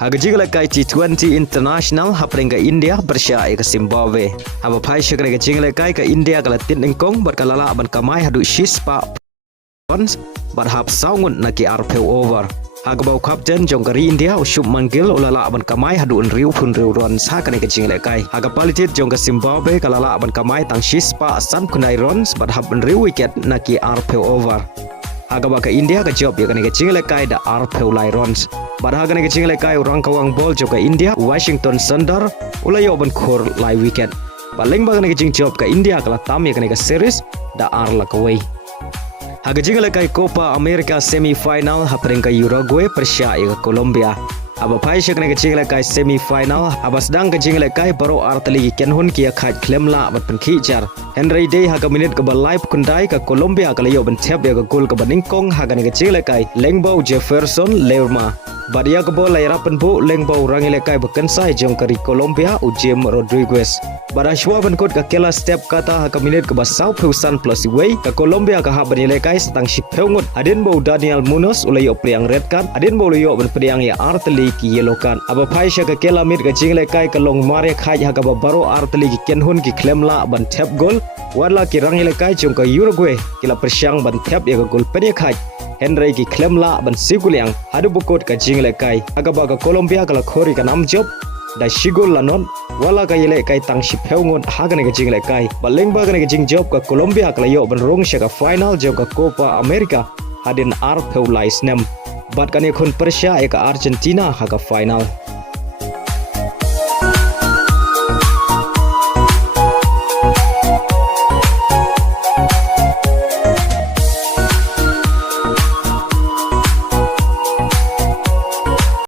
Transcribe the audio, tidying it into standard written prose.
Haga jingla kai T20 International hapring ke India Persia ke Zimbabwe. Haba pai syakre ke jingla kai ke India kala tin engkong bar kalala ban kamai hadu shispa ons bar hap saungun naki arpeu over. Haga bau kapten jong kari India usyup manggil ulala ban kamai hadu unriu pun riu ron sakane ke jingla kai. Haga palitit jong ke Zimbabwe kalala ban kamai tang shispa san kunai rons bar hap unriu wicket naki arpeu over. Haga ba ke India ke job ya kane ke jingla kai da arpeu lai rons. Bar haga ne ke jingla kai orang kawang bol jong ke India Washington Sundar ulayo ban khor lai wicket. Paling ba kane ke jing job ke India kala tam ya kane ke series da arla kawai. Haga jingla kai Copa America semi-final hapring ke Uruguay Persia ke Colombia. Aba pai syakne ke jingla kai semi-final aba sedang ke jingla kai baro arteli kenhun kia khat Khlem la bat penkijar. Henry Day haga minit ke live kundai ke Colombia ke layo ben tap ya ke gol ke baningkong haga ne ke jingla kai Lengbau Jefferson Lerma. Badia ke bola era penbu Lengbau rangile kai bekensai jong kari Colombia Ujem Rodriguez. Bara shwa ben kot ke kela step kata haga minit ke basau peusan plus way ke Colombia ke ha benile kai setang shipeungut adin bau Daniel Munoz ulayo priang red card adin bau layo ben priang ya arteli ki yellow card. Aba pai sya ke kela mit ke jingle kai ke long mare khai haga baro arteli ki kenhun ki Khlem la ban tap gol Watla ki rangile kai jong ke Uruguay kila persyang ban tap ya ke gol pede khai Henry ki Khlem la ban siguliang hadu bukot ke jingle kai haga ba ke Colombia kala khori ka nam job da shigol lanon wala ka yele kai tang shipeungut haga ne ke jingle kai baleng ba ke jing job ke Colombia kala yo ban rong sya ke final jong ke Copa America hadin arpeu lai snem bat kane khun Persia ke Argentina haga final.